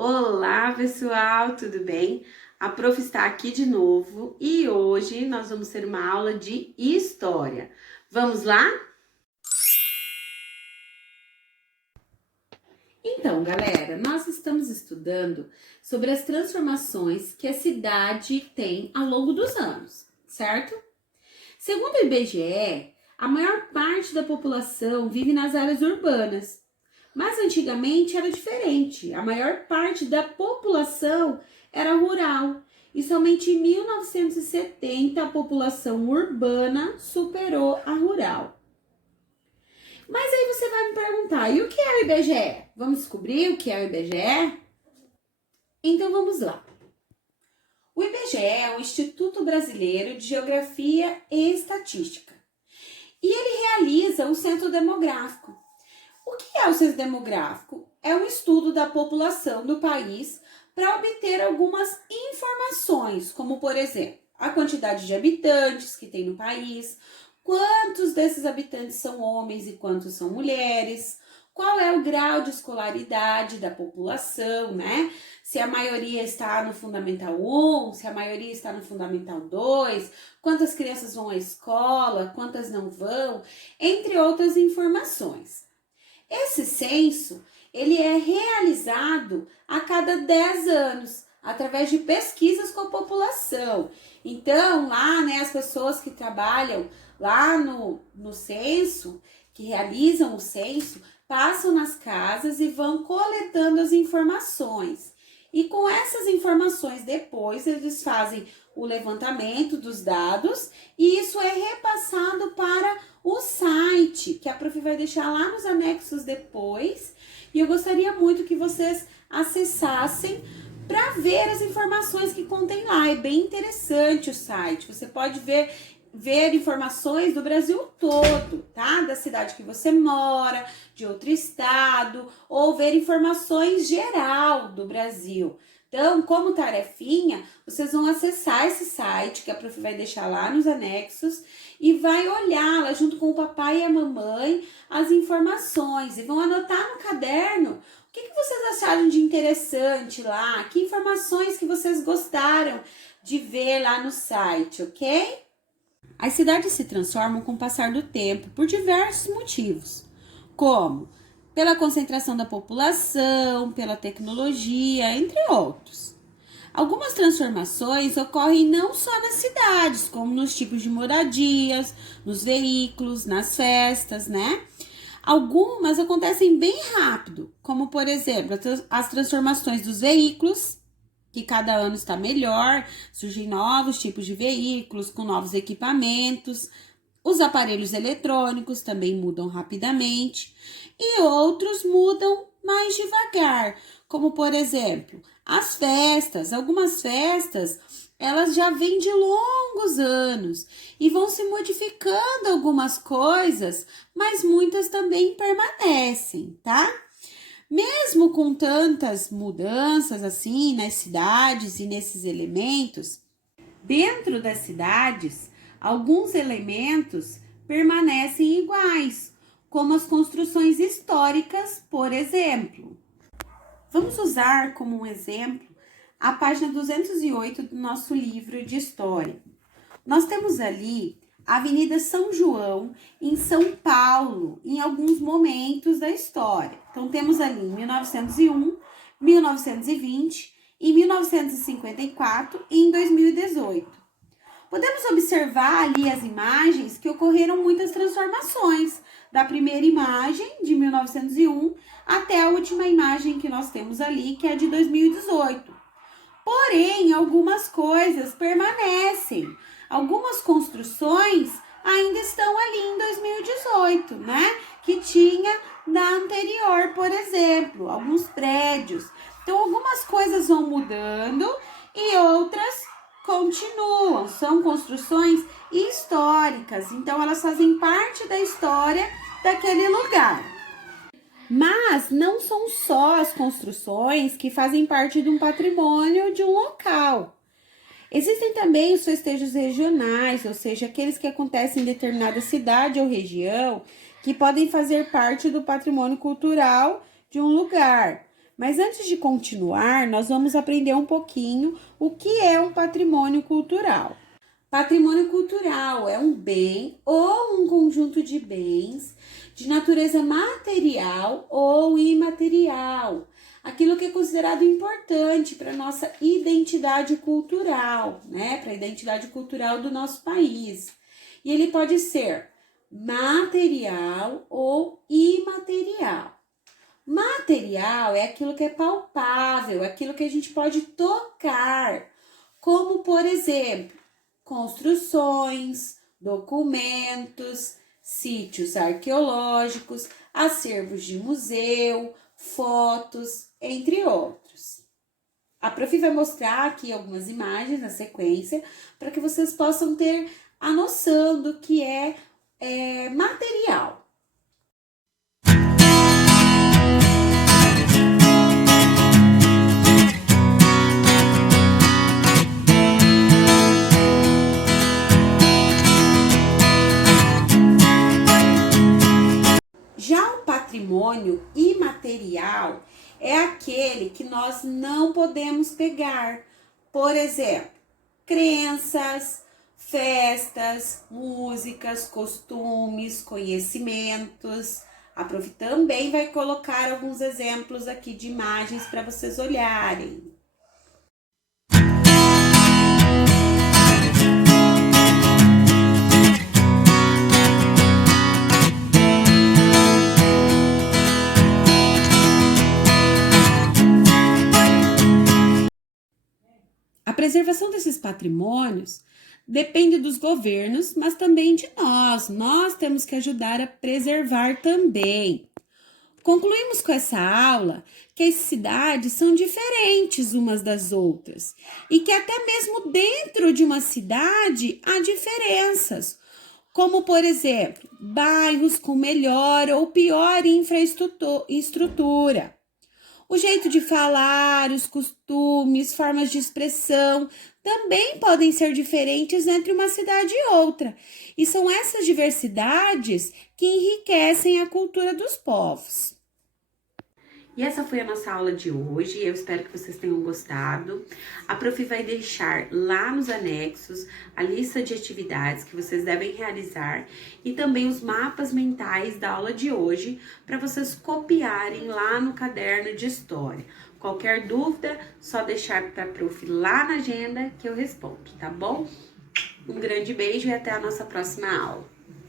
Olá, pessoal, tudo bem? A prof está aqui de novo e hoje nós vamos ter uma aula de história. Vamos lá? Então, galera, nós estamos estudando sobre as transformações que a cidade tem ao longo dos anos, certo? Segundo o IBGE, a maior parte da população vive nas áreas urbanas. Mas antigamente era diferente. A maior parte da população era rural. E somente em 1970 a população urbana superou a rural. Mas aí você vai me perguntar, e o que é o IBGE? Vamos descobrir o que é o IBGE? Então vamos lá. O IBGE é o Instituto Brasileiro de Geografia e Estatística. E ele realiza o censo demográfico. O que é o censo demográfico? É um estudo da população do país para obter algumas informações, como, por exemplo, a quantidade de habitantes que tem no país, quantos desses habitantes são homens e quantos são mulheres, qual é o grau de escolaridade da população, né? Se a maioria está no Fundamental 1, se a maioria está no Fundamental 2, quantas crianças vão à escola, quantas não vão, entre outras informações. Esse censo, ele é realizado a cada 10 anos, através de pesquisas com a população. Então, lá, né, as pessoas que trabalham lá no censo, que realizam o censo, passam nas casas e vão coletando as informações. E com essas informações, depois, eles fazem o levantamento dos dados e isso é repassado para o site, que a prof vai deixar lá nos anexos depois. E eu gostaria muito que vocês acessassem para ver as informações que contém lá. É bem interessante o site. Você pode ver informações do Brasil todo, tá? Da cidade que você mora, de outro estado, ou ver informações geral do Brasil. Então, como tarefinha, vocês vão acessar esse site, que a prof vai deixar lá nos anexos, e vai olhar lá junto com o papai e a mamãe as informações, e vão anotar no caderno o que vocês acharam de interessante lá, que informações que vocês gostaram de ver lá no site, ok? As cidades se transformam com o passar do tempo por diversos motivos, como pela concentração da população, pela tecnologia, entre outros. Algumas transformações ocorrem não só nas cidades, como nos tipos de moradias, nos veículos, nas festas, né? Algumas acontecem bem rápido, como por exemplo, as transformações dos veículos, que cada ano está melhor, surgem novos tipos de veículos com novos equipamentos. Os aparelhos eletrônicos também mudam rapidamente e outros mudam mais devagar, como por exemplo, as festas. Algumas festas, elas já vêm de longos anos e vão se modificando algumas coisas, mas muitas também permanecem, tá? Mesmo com tantas mudanças assim nas cidades e nesses elementos, dentro das cidades, alguns elementos permanecem iguais, como as construções históricas, por exemplo. Vamos usar como um exemplo a página 208 do nosso livro de história. Nós temos ali a Avenida São João, em São Paulo, em alguns momentos da história. Então, temos ali em 1901, 1920, em 1954 e em 2018. Podemos observar ali as imagens que ocorreram muitas transformações, da primeira imagem, de 1901, até a última imagem que nós temos ali, que é de 2018. Porém, algumas coisas permanecem. Algumas construções ainda estão ali em 2018, né? Que tinha da anterior, por exemplo, alguns prédios. Então, algumas coisas vão mudando e outras continuam. São construções históricas, então elas fazem parte da história daquele lugar. Mas não são só as construções que fazem parte de um patrimônio de um local. Existem também os festejos regionais, ou seja, aqueles que acontecem em determinada cidade ou região, que podem fazer parte do patrimônio cultural de um lugar. Mas antes de continuar, nós vamos aprender um pouquinho o que é um patrimônio cultural. Patrimônio cultural é um bem ou um conjunto de bens de natureza material ou imaterial. Aquilo que é considerado importante para a nossa identidade cultural, né? Para a identidade cultural do nosso país. E ele pode ser material ou imaterial. Material é aquilo que é palpável, aquilo que a gente pode tocar, como, por exemplo, construções, documentos, sítios arqueológicos, acervos de museu, fotos, entre outros. A prof vai mostrar aqui algumas imagens na sequência para que vocês possam ter a noção do que é material. Já o patrimônio imaterial é aquele que nós não podemos pegar. Por exemplo, crenças, festas, músicas, costumes, conhecimentos. A prof também vai colocar alguns exemplos aqui de imagens para vocês olharem. A preservação desses patrimônios depende dos governos, mas também de nós. Nós temos que ajudar a preservar também. Concluímos com essa aula que as cidades são diferentes umas das outras e que até mesmo dentro de uma cidade há diferenças, como, por exemplo, bairros com melhor ou pior infraestrutura. O jeito de falar, os costumes, formas de expressão também podem ser diferentes entre uma cidade e outra. E são essas diversidades que enriquecem a cultura dos povos. E essa foi a nossa aula de hoje, eu espero que vocês tenham gostado. A prof vai deixar lá nos anexos a lista de atividades que vocês devem realizar e também os mapas mentais da aula de hoje para vocês copiarem lá no caderno de história. Qualquer dúvida, só deixar para a prof lá na agenda que eu respondo, tá bom? Um grande beijo e até a nossa próxima aula.